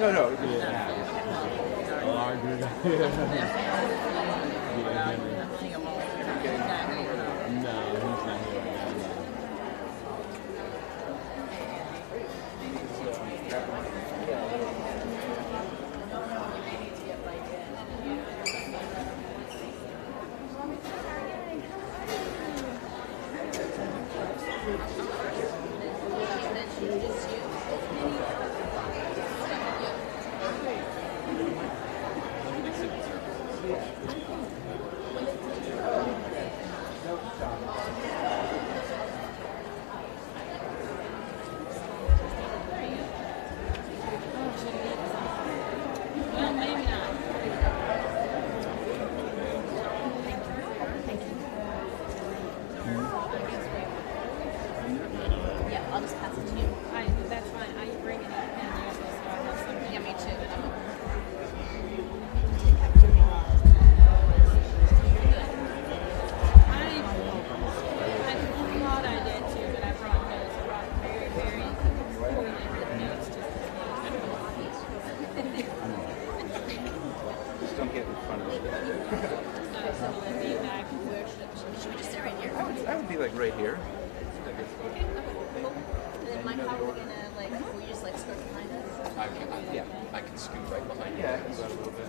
No, no. Yeah. Larger. No, he's not here right now. Right here. Then Mike, how are we gonna will you just skirt behind us? I can scoot right behind you. Yeah, I can go a little bit.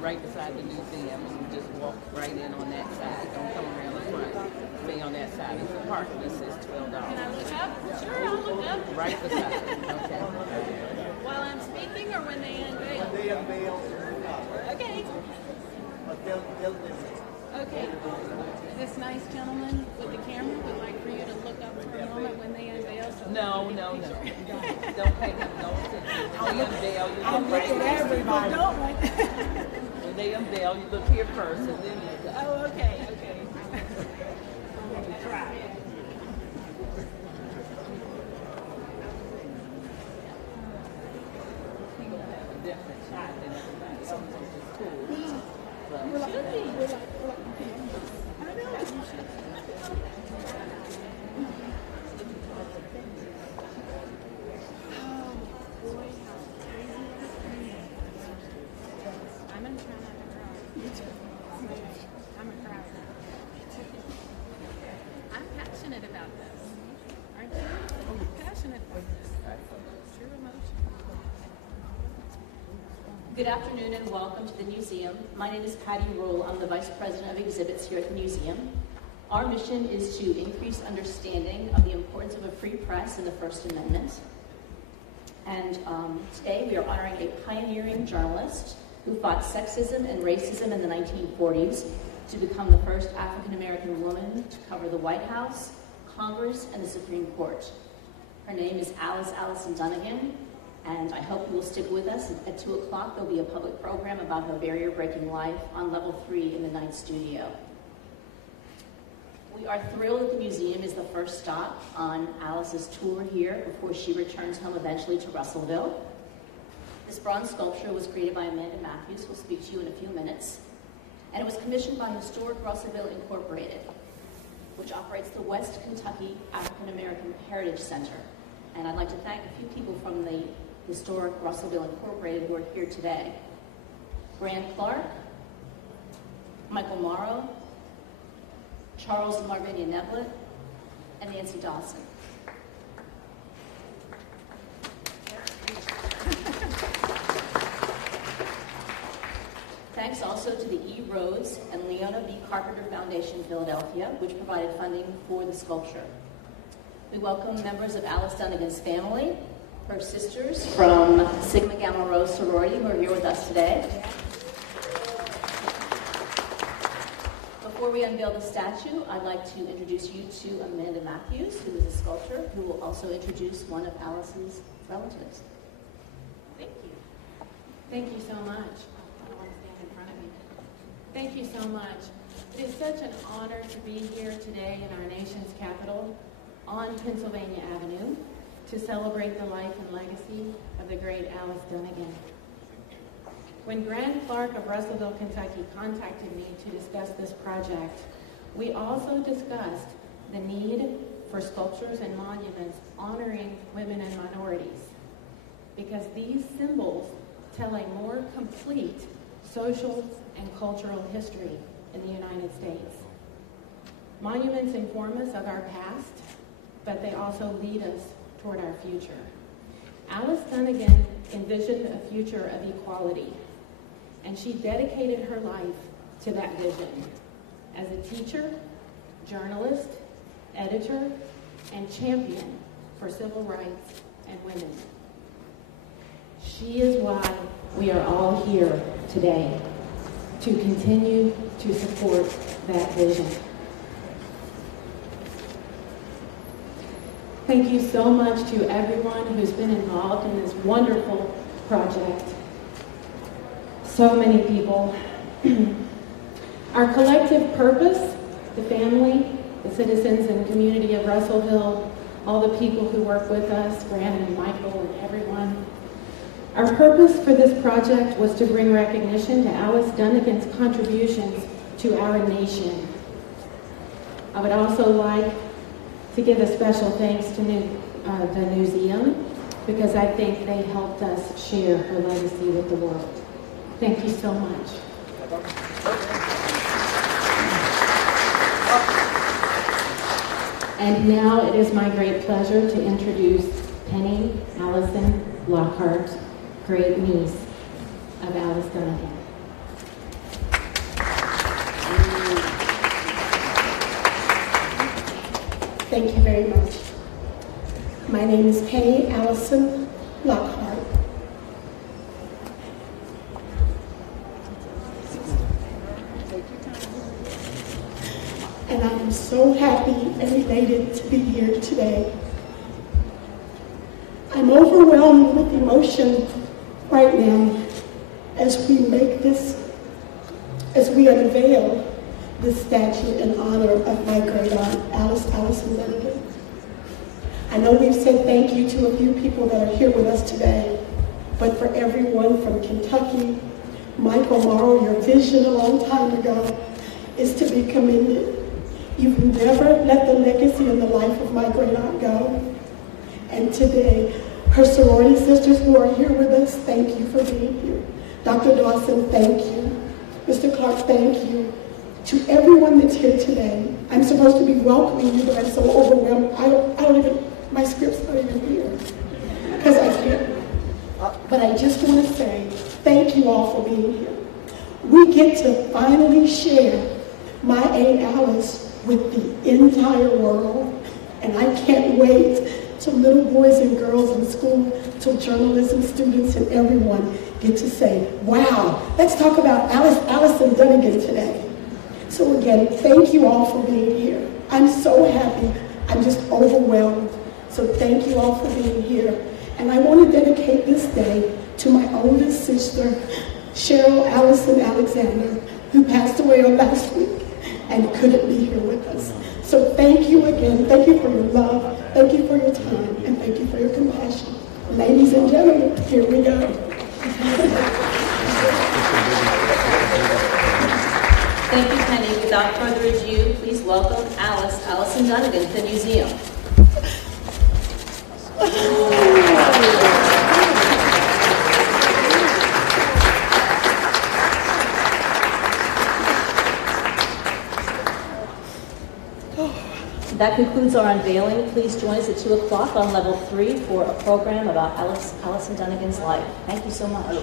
Right beside the museum, and you just walk right in on that side. Don't come around the front. Stay on that side. It's a parking. This is $12. Can I look up? Sure, I'll look up. Right beside. Okay. While I'm speaking, or when they unveil? They unveil. Okay. Okay. This nice gentleman with the camera would like for you to look up for a moment when they unveil. So no. Don't pay him no attention. When they unveil, you look right everybody. When they unveil, you look here first, and then you go. Oh, okay. Try. People have a different shot than everybody else, which is cool. But Good afternoon and welcome to the museum. My name is Patty Rule. I'm the Vice President of Exhibits here at the museum. Our mission is to increase understanding of the importance of a free press and the First Amendment. And today we are honoring a pioneering journalist who fought sexism and racism in the 1940s to become the first African-American woman to cover the White House, Congress, and the Supreme Court. Her name is Alice Dunnigan. And I hope you will stick with us. At 2 o'clock, there'll be a public program about her barrier-breaking life on level 3 in the 9th studio. We are thrilled that the museum is the first stop on Alice's tour here before she returns home eventually to Russellville. This bronze sculpture was created by Amanda Matthews, who will speak to you in a few minutes. And it was commissioned by Historic Russellville Incorporated, which operates the West Kentucky African American Heritage Center. And I'd like to thank a few people from the Historic Russellville Incorporated who are here today. Grant Clark, Michael Morrow, Charles and Marvinia Neblett, and Nancy Dawson. Thanks also to the E. Rose and Leona B. Carpenter Foundation, Philadelphia, which provided funding for the sculpture. We welcome members of Alice Dunnigan's family, her sisters from Sigma Gamma Rho Sorority, who are here with us today. Before we unveil the statue, I'd like to introduce you to Amanda Matthews, who is a sculptor, who will also introduce one of Alice's relatives. Thank you. Thank you so much. I don't want to stand in front of you. Thank you so much. It is such an honor to be here today in our nation's capital on Pennsylvania Avenue to celebrate the life and legacy of the great Alice Dunnigan. When Grant Clark of Russellville, Kentucky contacted me to discuss this project, we also discussed the need for sculptures and monuments honoring women and minorities, because these symbols tell a more complete social and cultural history in the United States. Monuments inform us of our past, but they also lead us toward our future. Alice Dunnigan envisioned a future of equality, and she dedicated her life to that vision as a teacher, journalist, editor, and champion for civil rights and women. She is why we are all here today, to continue to support that vision. Thank you so much to everyone who's been involved in this wonderful project. So many people. Our collective purpose, the family, the citizens and community of Russellville, all the people who work with us, Brandon and Michael and everyone. Our purpose for this project was to bring recognition to Alice Dunnigan's contributions to our nation. I would also like to give a special thanks to the museum, because I think they helped us share her legacy with the world. Thank you so much. And now it is my great pleasure to introduce Penny Allison Lockhart, great niece of Alice Dunnigan. Thank you very much. My name is Penny Allison Lockhart. And I am so happy and elated to be here today. I'm overwhelmed with emotion right now as we unveil this statue in honor of my great aunt, Alice Dunnigan. I know we've said thank you to a few people that are here with us today, but for everyone from Kentucky, Michael Morrow, your vision a long time ago is to be commended. You've never let the legacy and the life of my great aunt go. And today, her sorority sisters who are here with us, thank you for being here. Dr. Dawson, thank you. Mr. Clark, thank you. To everyone that's here today, I'm supposed to be welcoming you, but I'm so overwhelmed. I don't even, my script's not even here, because I can't. But I just want to say, thank you all for being here. We get to finally share my Aunt Alice with the entire world, and I can't wait till little boys and girls in school, till journalism students and everyone get to say, wow, let's talk about Alice Dunnigan today. So again, thank you all for being here. I'm so happy. I'm just overwhelmed. So thank you all for being here. And I want to dedicate this day to my oldest sister, Cheryl Allison Alexander, who passed away last week and couldn't be here with us. So thank you again. Thank you for your love. Thank you for your time. And thank you for your compassion. Ladies and gentlemen, here we go. Thank you, Penny. Without further ado, please welcome Allison Dunnigan to the museum. That concludes our unveiling. Please join us at 2 o'clock on level 3 for a program about Alice Dunnigan's life. Thank you so much.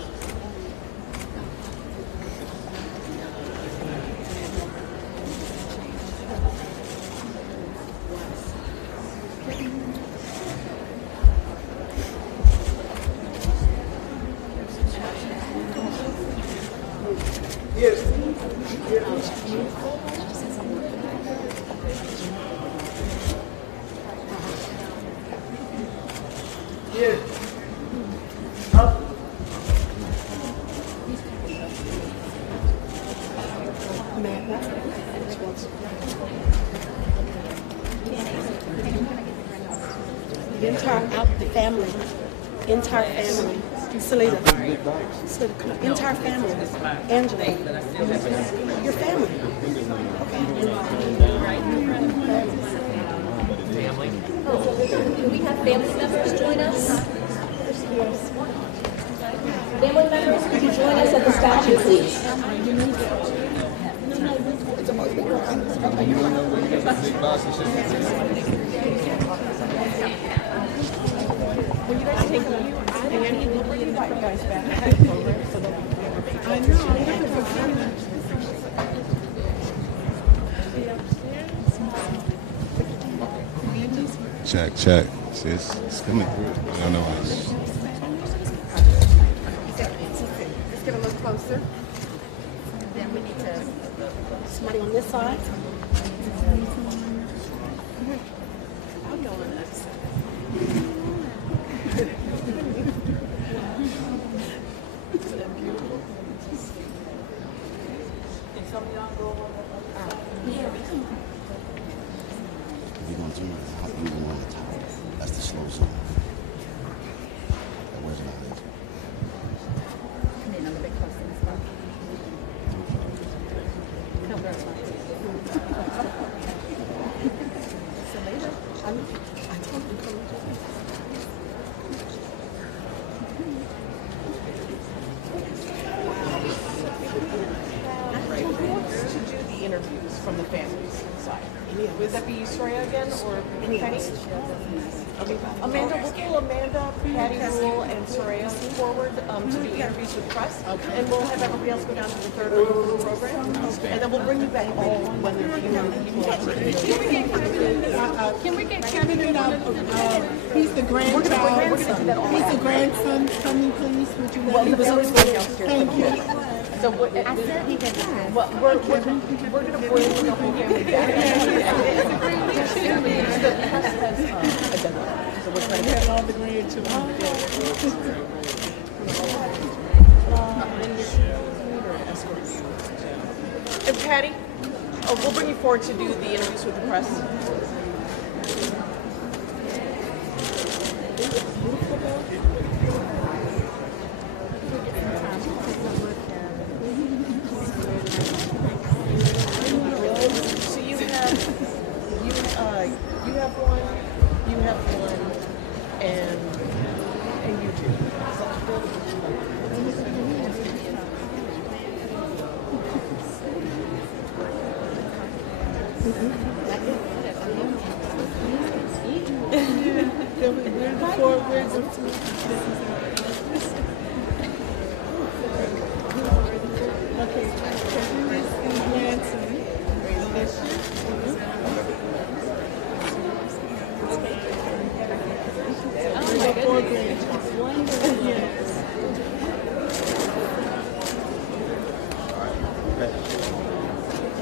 Entire family. Salida. Entire family. Angela. Your family. Can we have family members join us? Family members, could you join us at the statue, please? Will you guys take a view? And we'll bring you guys back. I know. Check. See, it's coming through. I don't know why. Let's get a little closer. Then we need to. Somebody on this side. I'll go on this side. From the families side. Would that be Soraya again or Penny? Okay. Amanda, we'll pull Amanda, Patty Rule, and Soraya forward to do interviews with press. Okay. And we'll have everybody else go down to the third program. Okay. And then we'll bring you back all when the Can we get Kevin? He's the grandchild. He's the grandson. Coming, please. Would you well, he was always going downstairs. Thank you. So we're going to bring the whole family back. So we're trying to have all the grandchildren. And Patty, we'll bring you forward to do the interviews with the press.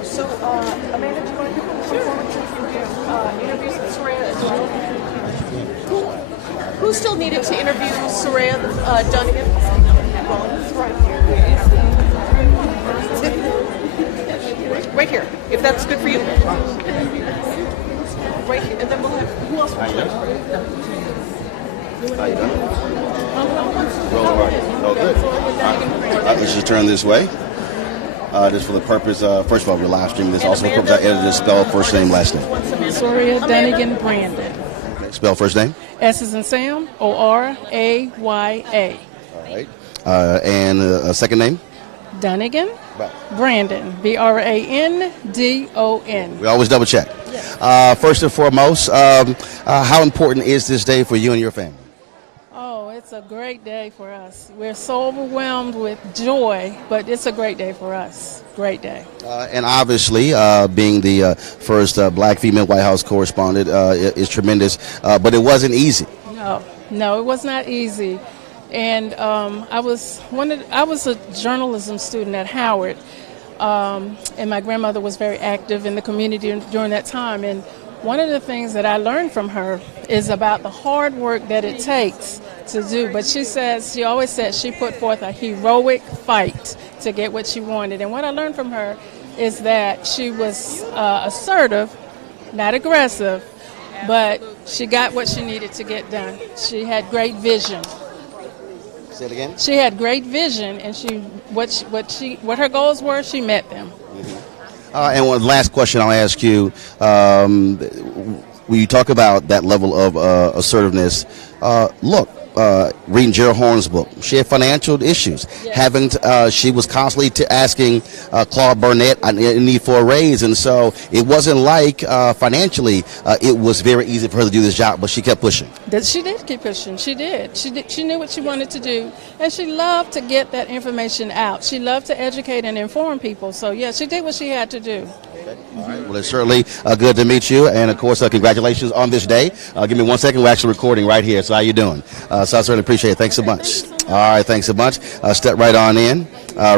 So, Amanda, do you want to come forward to interviews with Soraya as well? Who still needed to interview Soraya Dunnigan? Right here, if that's good for you. Right here, and then we'll have, who else? How you doing? Oh, good. You should turn this way. Just for the purpose, first of all, we're live streaming this. Also, for the purpose, I edited spell first name, last name. Soraya Dunnigan Brandon. Okay, spell first name. S as in Sam, Oraya. All right. And a second name? Dunnigan Brandon. Brandon. We always double check. First and foremost, how important is this day for you and your family? Oh, it's a great day for us. We're so overwhelmed with joy, but it's a great day for us. Great day. And obviously, being the first black female White House correspondent is tremendous, but it wasn't easy. No, it was not easy. And I was a journalism student at Howard, and my grandmother was very active in the community during that time. And one of the things that I learned from her is about the hard work that it takes to do. But she always said she put forth a heroic fight to get what she wanted. And what I learned from her is that she was assertive, not aggressive, but she got what she needed to get done. She had great vision. Say it again? She had great vision, and what her goals were, she met them. Mm-hmm. And one last question I'll ask you: when you talk about that level of assertiveness, reading Gerald Horne's book, she had financial issues. Yes. She was constantly asking Claude Burnett, "I need for a raise," and so it wasn't like financially it was very easy for her to do this job, but she kept pushing. She did keep pushing. She did. She knew what she wanted to do, and she loved to get that information out. She loved to educate and inform people. So yeah, she did what she had to do. Okay. All right. Well, it's certainly good to meet you, and of course, congratulations on this day. Give me 1 second. We're actually recording right here. So how you doing? So I certainly appreciate it. Thanks so much. All right. Thanks so much. Step right on in,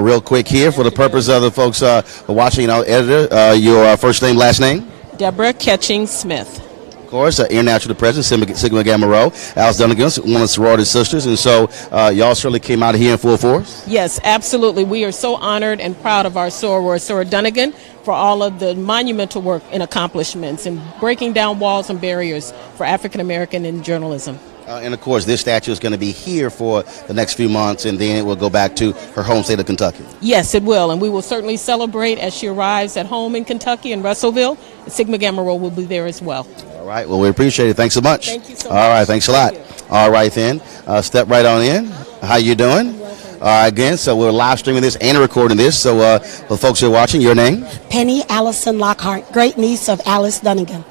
real quick here for the purpose of the folks watching. Editor, your first name, last name. Deborah Ketching Smith. Of course, international president, Sigma Gamma Rho, Alice Dunnigan, one of the sorority sisters, and so y'all certainly came out here in full force. Yes, absolutely. We are so honored and proud of our soror Dunnigan for all of the monumental work and accomplishments and breaking down walls and barriers for African American in journalism. And of course, this statue is going to be here for the next few months, and then it will go back to her home state of Kentucky. Yes, it will, and we will certainly celebrate as she arrives at home in Kentucky in Russellville. Sigma Gamma Rho will be there as well. All right. Well, we appreciate it. Thanks so much. Thank you so much. All right. Thanks a lot. All right, then. Step right on in. How you doing? Again, so we're live streaming this and recording this. So the folks who are watching, your name? Penny Allison Lockhart, great niece of Alice Dunnigan.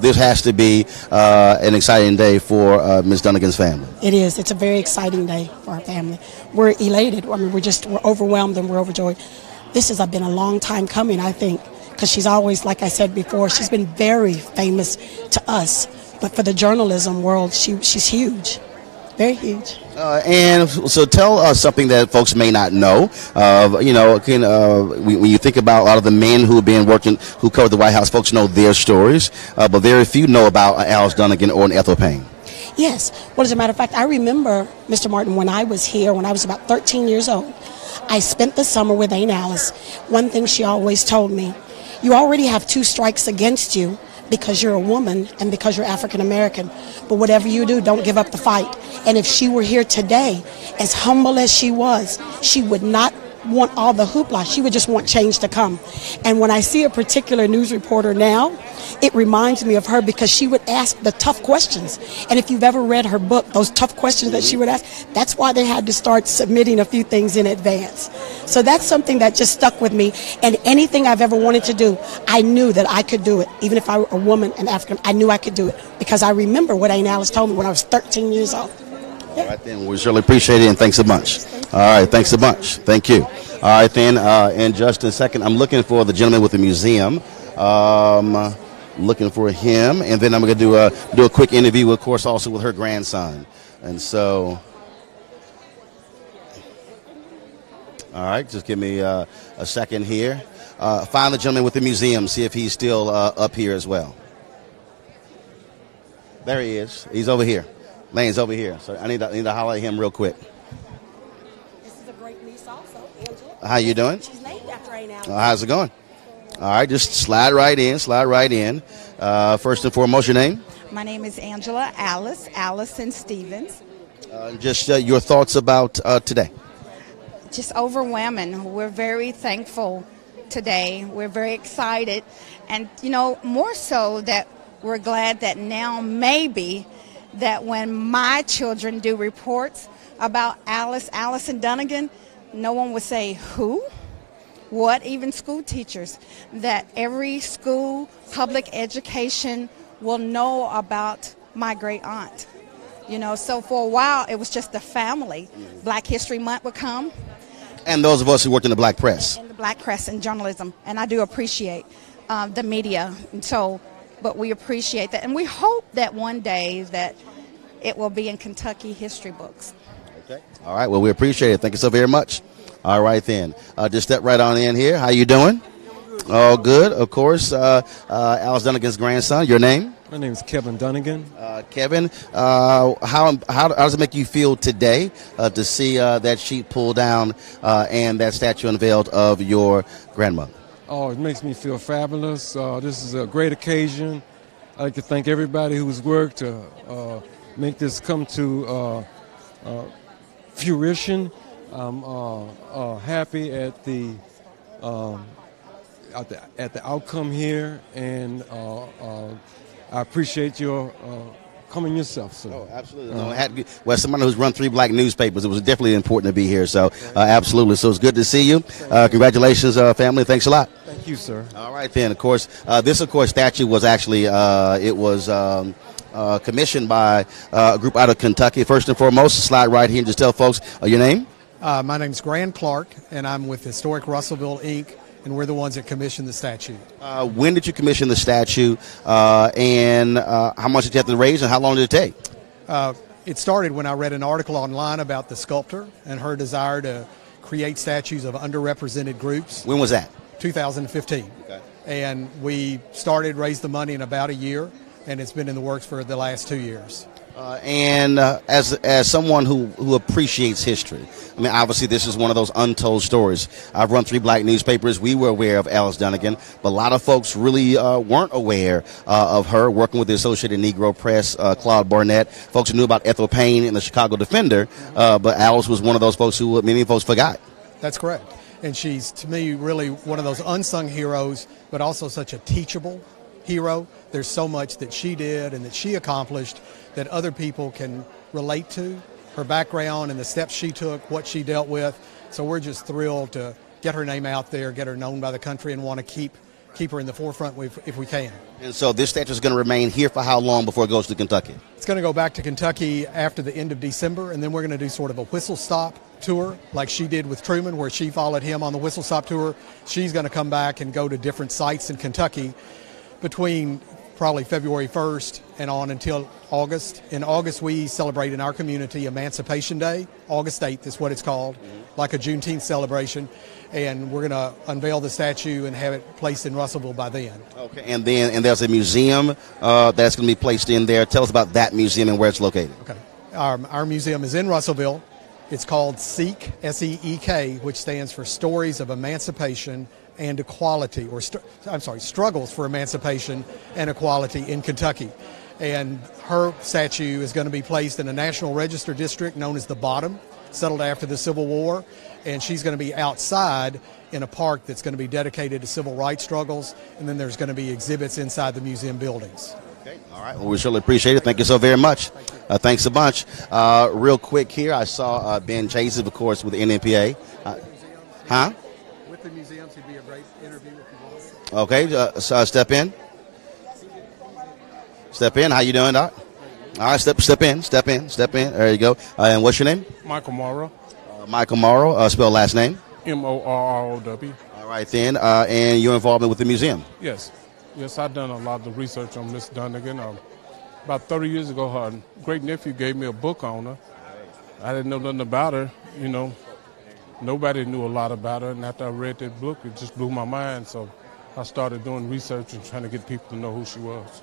This has to be an exciting day for Ms. Dunnigan's family. It is. It's a very exciting day for our family. We're elated. I mean, we're overwhelmed and we're overjoyed. This has been a long time coming, I think, because she's always, like I said before, she's been very famous to us. But for the journalism world, she's huge, very huge. And so tell us something that folks may not know. When you think about a lot of the men who covered the White House, folks know their stories, but very few know about Alice Dunnigan or an Ethel Payne. Yes. Well, as a matter of fact, I remember, Mr. Martin, when I was here, when I was about 13 years old, I spent the summer with Aunt Alice. One thing she always told me, you already have 2 strikes against you because you're a woman and because you're African American. But whatever you do, don't give up the fight. And if she were here today, as humble as she was, she would not want all the hoopla. She would just want change to come. And when I see a particular news reporter now, it reminds me of her because she would ask the tough questions. And if you've ever read her book, those tough questions that she would ask, that's why they had to start submitting a few things in advance. So that's something that just stuck with me. And anything I've ever wanted to do, I knew that I could do it. Even if I were a woman and African, I knew I could do it because I remember what Aunt Alice told me when I was 13 years old. All right, then. We certainly appreciate it, and thanks so much. All right, thanks so much. Thank you. All right, then, in just a second, I'm looking for the gentleman with the museum. Looking for him, and then I'm going to do a quick interview, of course, also with her grandson. And so, all right, just give me a second here. Find the gentleman with the museum, see if he's still up here as well. There he is. He's over here. Lane's over here. So I need to holler at him real quick. This is a great niece also, Angela. How you doing? She's named after Aunt Alice. How's it going? All right, just slide right in. First and foremost, your name? My name is Angela Allison Stevens. Just your thoughts about today. Just overwhelming. We're very thankful today. We're very excited. And, more so that we're glad that now maybe that when my children do reports about Allison Dunnigan, no one would say, who? even school teachers, that every school, public education will know about my great aunt. So for a while it was just the family. Black History Month would come. And those of us who worked in the black press. In the black press and journalism. And I do appreciate the media. But we appreciate that. And we hope that one day that it will be in Kentucky history books. Okay. All right. Well, we appreciate it. Thank you so very much. All right, then. Just step right on in here. How you doing? Oh, good. Of course. Alice Dunnigan's grandson. Your name? My name is Kevin Dunnigan. Kevin, how does it make you feel today to see that sheet pulled down and that statue unveiled of your grandmother? Oh, it makes me feel fabulous. This is a great occasion. I'd like to thank everybody who's worked to make this come to fruition. I'm happy at the outcome here, and I appreciate your coming yourself. So. Oh, absolutely. Well, someone who's run 3 black newspapers, it was definitely important to be here. So, absolutely. So it's good to see you. Congratulations, family. Thanks a lot. Thank you, sir. All right, then. Of course, this statue was actually commissioned by a group out of Kentucky. First and foremost, slide right here and just tell folks your name. My name's Grant Clark, and I'm with Historic Russellville, Inc., and we're the ones that commissioned the statue. When did you commission the statue, and how much did you have to raise, and how long did it take? It started when I read an article online about the Sculptor and her desire to create statues of underrepresented groups. When was that? 2015. Okay. And we raised the money in about a year, and it's been in the works for the last 2 years. As someone who appreciates history, I mean, obviously this is one of those untold stories. I've run 3 black newspapers. We were aware of Alice Dunnigan, but a lot of folks really weren't aware of her, working with the Associated Negro Press, Claude Barnett. Folks who knew about Ethel Payne and the Chicago Defender, but Alice was one of those folks who many folks forgot. That's correct. And she's, to me, really one of those unsung heroes, but also such a teachable hero. There's so much that she did and that she accomplished that other people can relate to, her background and the steps she took, what she dealt with. So we're just thrilled to get her name out there, get her known by the country, and want to keep her in the forefront if we can. And so this statue is going to remain here for how long before it goes to Kentucky? It's going to go back to Kentucky after the end of December, and then we're going to do sort of a whistle-stop tour like she did with Truman, where she followed him on the whistle-stop tour. She's going to come back and go to different sites in Kentucky between probably February 1st and on until August. In August, we celebrate in our community Emancipation Day. August 8th is what it's called, like a Juneteenth celebration. And we're going to unveil the statue and have it placed in Russellville by then. Okay, and there's a museum that's going to be placed in there. Tell us about that museum and where it's located. Okay, our museum is in Russellville. It's called SEEK, S-E-E-K, which stands for Stories of Emancipation and Equality, Struggles for Emancipation and Equality in Kentucky. And her statue is going to be placed in a National Register district known as the Bottom, settled after the Civil War. And she's going to be outside in a park that's going to be dedicated to civil rights struggles. And then there's going to be exhibits inside the museum buildings. Okay. All right. Well, we surely appreciate it. Thank you so very much. Thanks a bunch. Real quick here, I saw Ben Chase, of course, with the NNPA. With the museums, it'd be a great interview if you want. Okay. So step in. Step in. How you doing, Doc? All right. Step in. There you go. And what's your name? Michael Morrow. Michael Morrow. Spell last name. M-O-R-R-O-W. All right, then. And your involvement with the museum? Yes, I've done a lot of the research on Miss Dunnigan. About 30 years ago, her great-nephew gave me a book on her. I didn't know nothing about her, Nobody knew a lot about her, and after I read that book, it just blew my mind. So I started doing research and trying to get people to know who she was.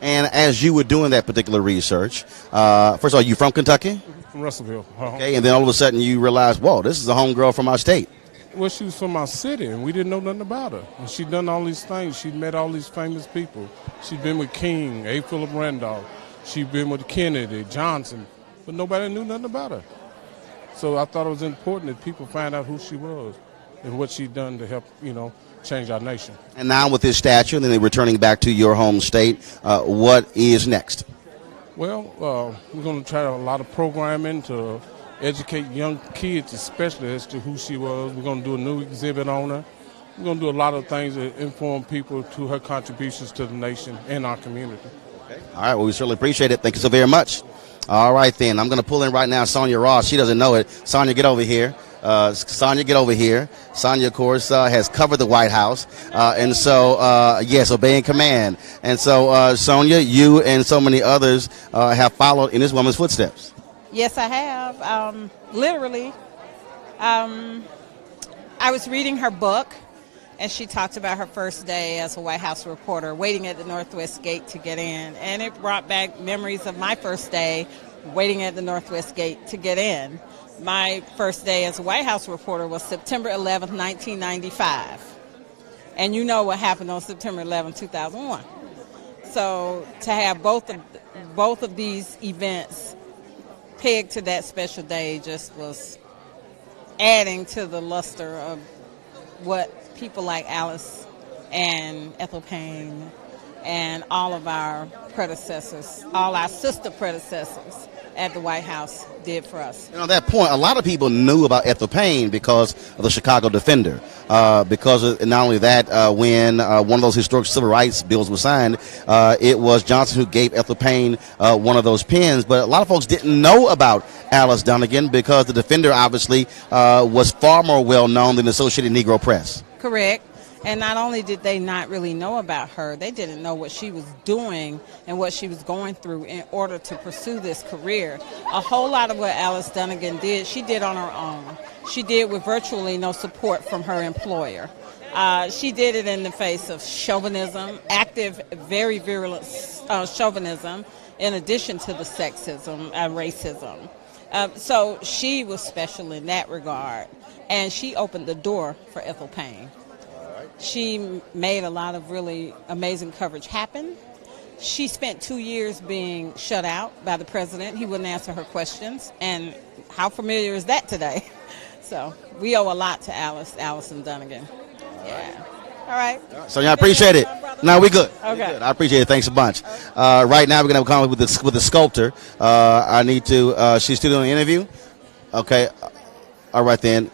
And as you were doing that particular research, first of all, you from Kentucky? From Russellville. Okay, and then all of a sudden you realize, whoa, this is a homegirl from our state. Well, she was from our city, and we didn't know nothing about her. And she'd done all these things. She'd met all these famous people. She'd been with King, A. Philip Randolph. She'd been with Kennedy, Johnson, but nobody knew nothing about her. So I thought it was important that people find out who she was and what she'd done to help, change our nation. And now with this statue, and then returning back to your home state, what is next? Well, we're going to try a lot of programming to educate young kids especially as to who she was. We're going to do a new exhibit on her. We're going to do a lot of things to inform people to her contributions to the nation and our community. Okay. All right, well, we certainly appreciate it. Thank you so very much. All right, then. I'm going to pull in right now Sonia Ross. She doesn't know it. Sonia, get over here. Sonia, get over here. Sonia, of course, has covered the White House. And so, yes, obeying command. And so, Sonia, you and so many others have followed in this woman's footsteps. Yes, I have. Literally. I was reading her book, and she talked about her first day as a White House reporter, waiting at the Northwest Gate to get in. And it brought back memories of my first day waiting at the Northwest Gate to get in. My first day as a White House reporter was September 11th, 1995. And you know what happened on September 11th, 2001. So to have both of these events pegged to that special day just was adding to the luster of what people like Alice and Ethel Payne and all of our predecessors, all our sister predecessors at the White House did for us. And on that point, a lot of people knew about Ethel Payne because of the Chicago Defender. Because of, not only that, when one of those historic civil rights bills was signed, it was Johnson who gave Ethel Payne one of those pens. But a lot of folks didn't know about Alice Dunnigan because the Defender obviously was far more well known than the Associated Negro Press. Correct. And not only did they not really know about her, they didn't know what she was doing and what she was going through in order to pursue this career. A whole lot of what Alice Dunnigan did, she did on her own. She did with virtually no support from her employer. She did it in the face of chauvinism, active, very virulent chauvinism, in addition to the sexism and racism. So she was special in that regard, and she opened the door for Ethel Payne. She made a lot of really amazing coverage happen. She spent 2 years being shut out by the president. He wouldn't answer her questions. And how familiar is that today? So we owe a lot to Allison Dunnigan. Yeah. All right. So yeah, I appreciate it. No, we good. Okay. We good. I appreciate it. Thanks a bunch. Right now we're gonna have a conversation with the sculptor. I need to. She's still doing an interview. Okay. All right then.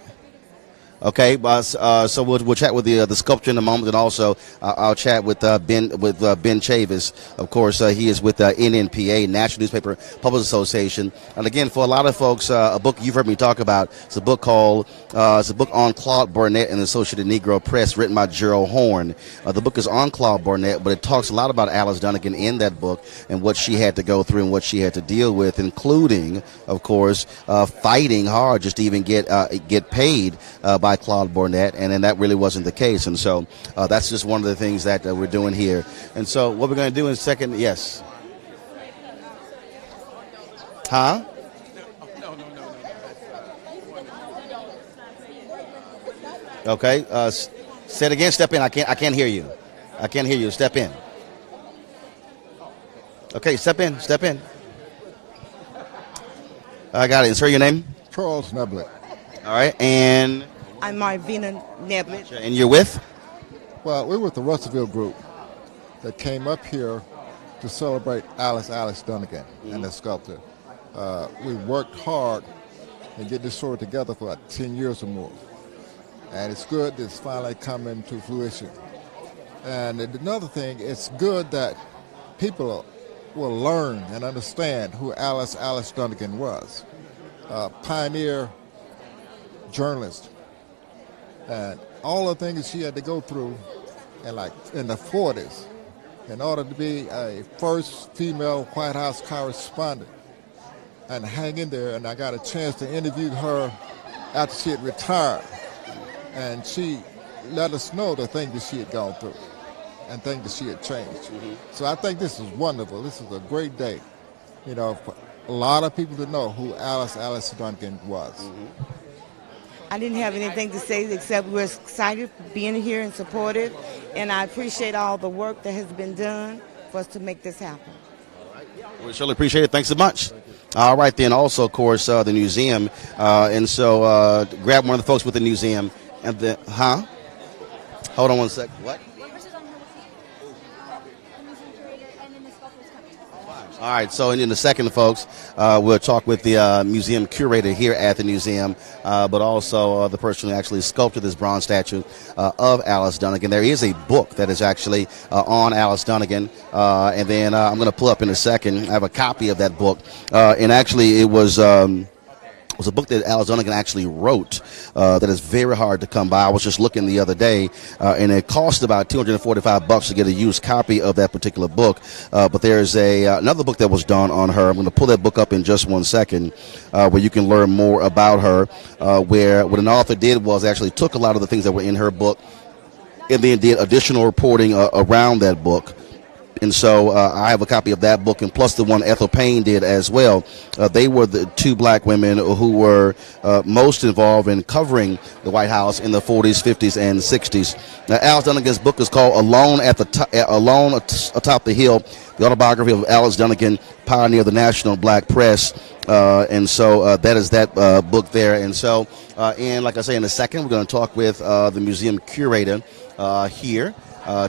Okay, so we'll chat with the sculptor in a moment, and also I'll chat with Ben Chavis. Of course, he is with NNPA, National Newspaper Publishers Association. And again, for a lot of folks, a book you've heard me talk about. It's a book on Claude Burnett and the Associated Negro Press, written by Gerald Horne. The book is on Claude Burnett, but it talks a lot about Alice Dunnigan in that book and what she had to go through and what she had to deal with, including, of course, fighting hard just to even get paid by Claude Burnett, and then that really wasn't the case. And so that's just one of the things that we're doing here. And so what we're going to do in a second, yes. Huh? Okay. Say it again. Step in. I can't hear you. I can't hear you. Step in. Okay. Step in. Step in. I got it. Insert your name. Charles Neblett. All right. And I'm Marvina Neblett. And you're with? Well, we're with the Russellville group that came up here to celebrate Alice Dunnigan and the sculptor. We worked hard and get this story together for about 10 years or more. And it's good that it's finally coming to fruition. And another thing, it's good that people will learn and understand who Alice Dunnigan was. Pioneer journalist. And all the things she had to go through in the 40s in order to be a first female White House correspondent and hang in there. And I got a chance to interview her after she had retired. And she let us know the things that she had gone through and things that she had changed. Mm-hmm. So I think this is wonderful. This is a great day, for a lot of people to know who Alice Dunnigan was. Mm-hmm. I didn't have anything to say except we're excited for being here and supportive, and I appreciate all the work that has been done for us to make this happen. We certainly appreciate it. Thanks so much. All right, then. Also, of course, the museum. And so grab one of the folks with the museum. And then, Hold on one sec. What? All right, so in a second, folks, we'll talk with the museum curator here at the museum, but also the person who actually sculpted this bronze statue of Alice Dunnigan. There is a book that is actually on Alice Dunnigan, and then I'm going to pull up in a second. I have a copy of that book, and actually it was a book that Alice Dunnigan actually wrote that is very hard to come by. I was just looking the other day, and it cost about $245 to get a used copy of that particular book. But there's another book that was done on her. I'm going to pull that book up in just one second, where you can learn more about her, where what an author did was actually took a lot of the things that were in her book and then did additional reporting around that book. And so I have a copy of that book, and plus the one Ethel Payne did as well. They were the two black women who were most involved in covering the White House in the 40s, 50s, and 60s. Now, Alice Dunnigan's book is called Alone Atop the Hill, the autobiography of Alice Dunnigan, pioneer of the national black press. And so that is that book there. And so, and like I say, in a second, we're going to talk with the museum curator here.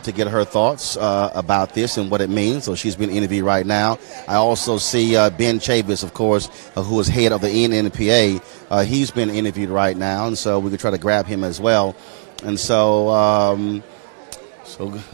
To get her thoughts about this and what it means. So she's being interviewed right now. I also see Ben Chavis, of course, who is head of the NNPA. He's been interviewed right now, and so we could try to grab him as well. And so,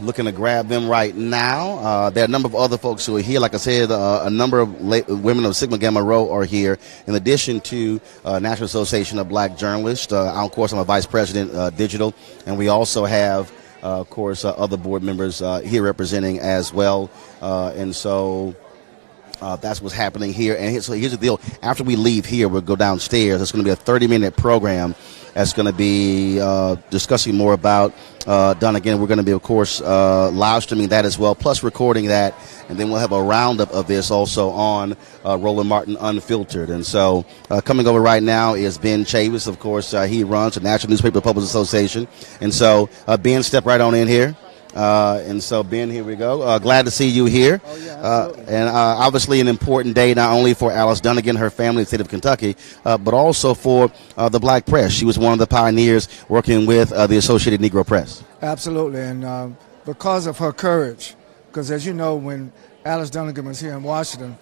looking to grab them right now. There are a number of other folks who are here. Like I said, a number of women of Sigma Gamma Rho are here, in addition to National Association of Black Journalists. Of course, I'm a vice president, digital, and we also have of course, other board members here representing as well. And so that's what's happening here. And so here's the deal. After we leave here, we'll go downstairs. It's going to be a 30-minute program that's going to be discussing more about Dunnigan. We're going to be, of course, live streaming that as well, plus recording that. And then we'll have a roundup of this also on Roland Martin Unfiltered. And so coming over right now is Ben Chavis. Of course, he runs the National Newspaper Publishers Association. And so, Ben, step right on in here. And so, Ben, here we go. Glad to see you here. And obviously an important day not only for Alice Dunnigan, her family, the state of Kentucky, but also for the black press. She was one of the pioneers working with the Associated Negro Press. Absolutely. And because of her courage, because as you know, when Alice Dunnigan was here in Washington,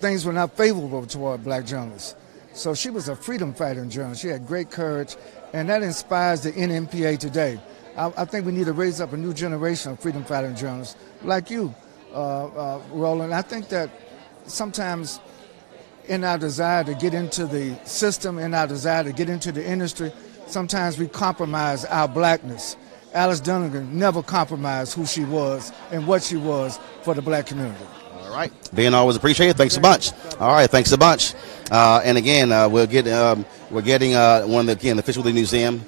things were not favorable toward black journalists. So she was a freedom fighter in journalism. She had great courage, and that inspires the NNPA today. I think we need to raise up a new generation of freedom fighting journalists like you, Roland. I think that sometimes in our desire to get into the system, in our desire to get into the industry, sometimes we compromise our blackness. Alice Dunnigan never compromised who she was and what she was for the black community. All right. Ben, always appreciate it. Thanks a bunch. All right. Thanks a bunch. And again, we're getting one of the officials of the museum.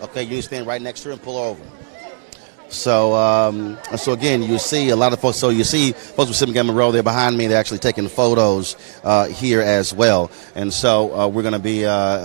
Okay, you stand right next to her and pull over. So, so again, you see a lot of folks. So you see folks with Sigma Gamma Rho there behind me. They're actually taking photos here as well. And so we're going to be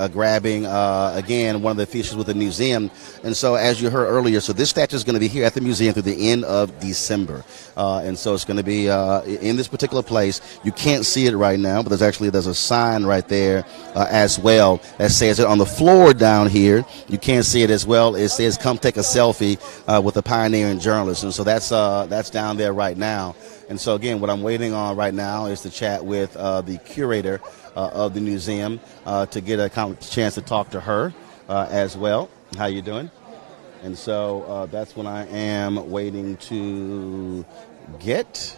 grabbing again one of the officials with the museum. And so, as you heard earlier, so this statue is going to be here at the museum through the end of December. And so it's going to be in this particular place. You can't see it right now, but there's a sign right there as well that says it on the floor down here. You can't see it as well. It says, "Come take a selfie with a pioneering journalist." And so that's down there right now. And so again, what I'm waiting on right now is to chat with the curator of the museum to get a chance to talk to her as well. How you doing? And so that's what I am waiting to get.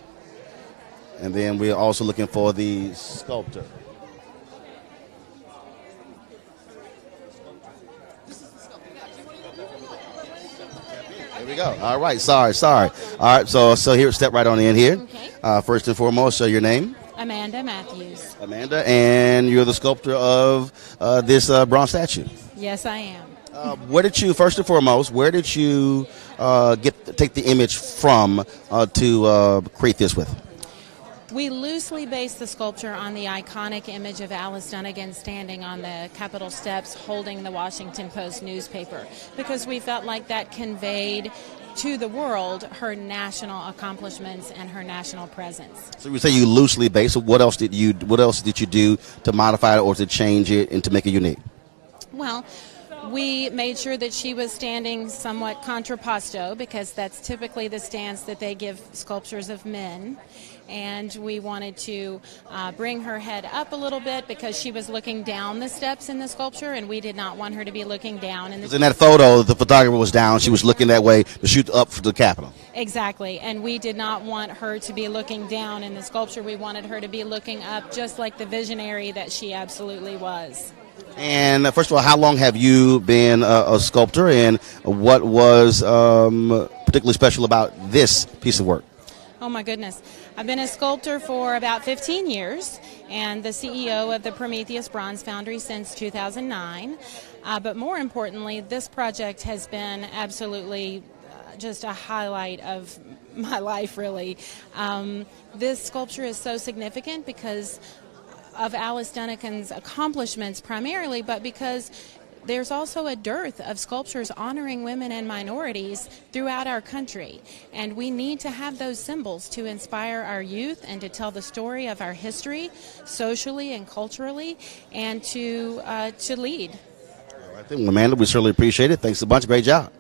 And then we're also looking for the sculptor. There we go. All right. Sorry. All right. So here, step right on in here. Okay. First and foremost, your name? Amanda Matthews. Amanda, and you're the sculptor of this bronze statue. Yes, I am. Where did you take the image from to create this with? We loosely based the sculpture on the iconic image of Alice Dunnigan standing on the Capitol steps holding the Washington Post newspaper, because we felt like that conveyed to the world her national accomplishments and her national presence. So you say you loosely based. So what else did you do to modify it or to change it and to make it unique? Well, we made sure that she was standing somewhat contrapposto, because that's typically the stance that they give sculptures of men. And we wanted to bring her head up a little bit because she was looking down the steps in the sculpture, and we did not want her to be looking down. In that photo, the photographer was down. She was looking that way to shoot up for the Capitol. Exactly, and we did not want her to be looking down in the sculpture. We wanted her to be looking up, just like the visionary that she absolutely was. And first of all, how long have you been a sculptor, and what was particularly special about this piece of work? Oh my goodness. I've been a sculptor for about 15 years and the CEO of the Prometheus Bronze Foundry since 2009. But more importantly, this project has been absolutely just a highlight of my life, really. This sculpture is so significant because of Alice Dunnigan's accomplishments primarily, but because there's also a dearth of sculptures honoring women and minorities throughout our country. And we need to have those symbols to inspire our youth and to tell the story of our history, socially and culturally, and to lead. All right, then, Amanda, we certainly appreciate it. Thanks a bunch. Great job.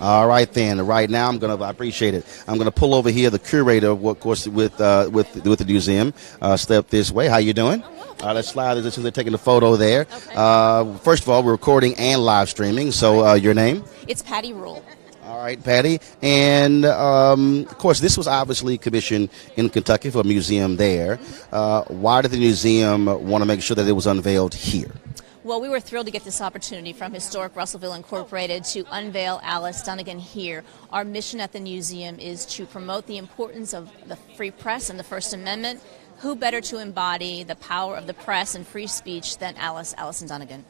All right, then. Right now, I appreciate it. I'm going to pull over here the curator, of course, with the museum. Step this way. How you doing? Let's slide this. They're taking the photo there. Okay. First of all, we're recording and live streaming. So your name? It's Patty Rule. All right, Patty. And, of course, this was obviously commissioned in Kentucky for a museum there. Why did the museum want to make sure that it was unveiled here? Well, we were thrilled to get this opportunity from Historic Russellville Incorporated to unveil Alice Dunnigan here. Our mission at the museum is to promote the importance of the free press and the First Amendment. Who better to embody the power of the press and free speech than Allison Dunnigan?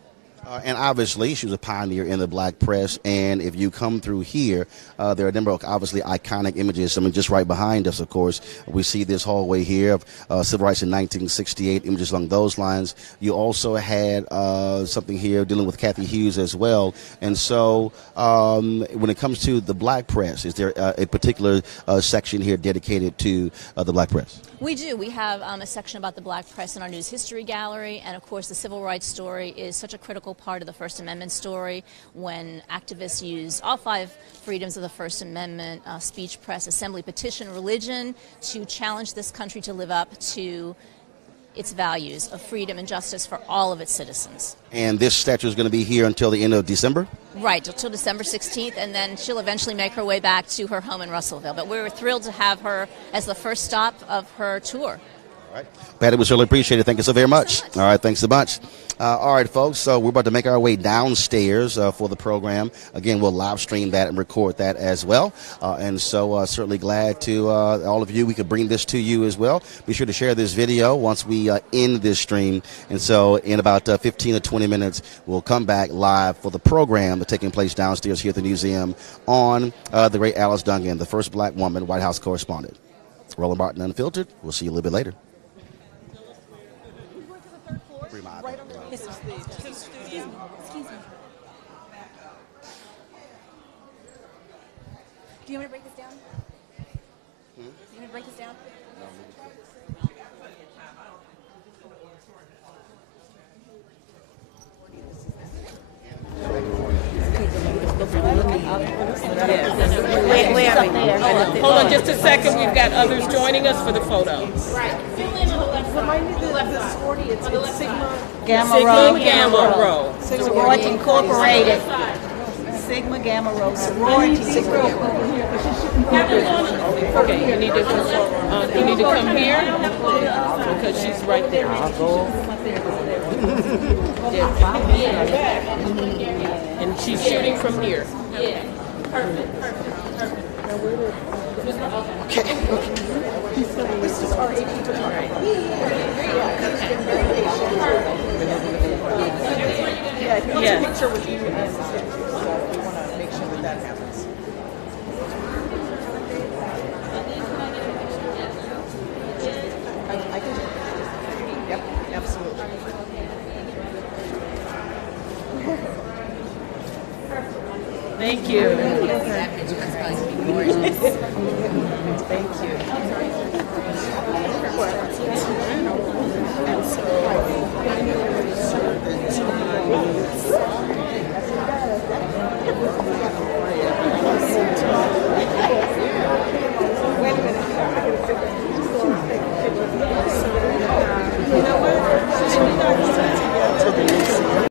And obviously, she was a pioneer in the black press. And if you come through here, there are a number of obviously iconic images. I mean, just right behind us, of course, we see this hallway here of civil rights in 1968, images along those lines. You also had something here dealing with Kathy Hughes as well. And so when it comes to the black press, is there a particular section here dedicated to the black press? We do. We have a section about the black press in our News History Gallery. And, of course, the civil rights story is such a critical part of the First Amendment story when activists use all 5 freedoms of the First Amendment, speech, press, assembly, petition, religion, to challenge this country to live up to its values of freedom and justice for all of its citizens. And this statue is going to be here until the end of December? Right, until December 16th, and then she'll eventually make her way back to her home in Russellville. But we were thrilled to have her as the first stop of her tour. All right. Patty, we certainly appreciate it. Thank you so very much. All right, thanks a bunch. All right, folks, so we're about to make our way downstairs for the program. Again, we'll live stream that and record that as well. And so certainly glad to all of you, we could bring this to you as well. Be sure to share this video once we end this stream. And so in about 15 to 20 minutes, we'll come back live for the program that's taking place downstairs here at the museum on the great Alice Dunnigan, the first black woman White House correspondent. Roland Martin Unfiltered. We'll see you a little bit later. Do you want me to break this down? Do you want me to break this down? Hold on just a second. We've got others joining us for the photo. Right. Remind me the sorority. It's Sigma Gamma Rho. Sorority Incorporated. Sigma Gamma Rho. Sorority. Okay, you need to come here because she's right there. And she's shooting from here. Yeah. Perfect. Okay. This is our AP photographer. Yeah, if you want a picture with you and we want to make sure that happens. I can. Yep, absolutely. Thank you. Thank you. And so,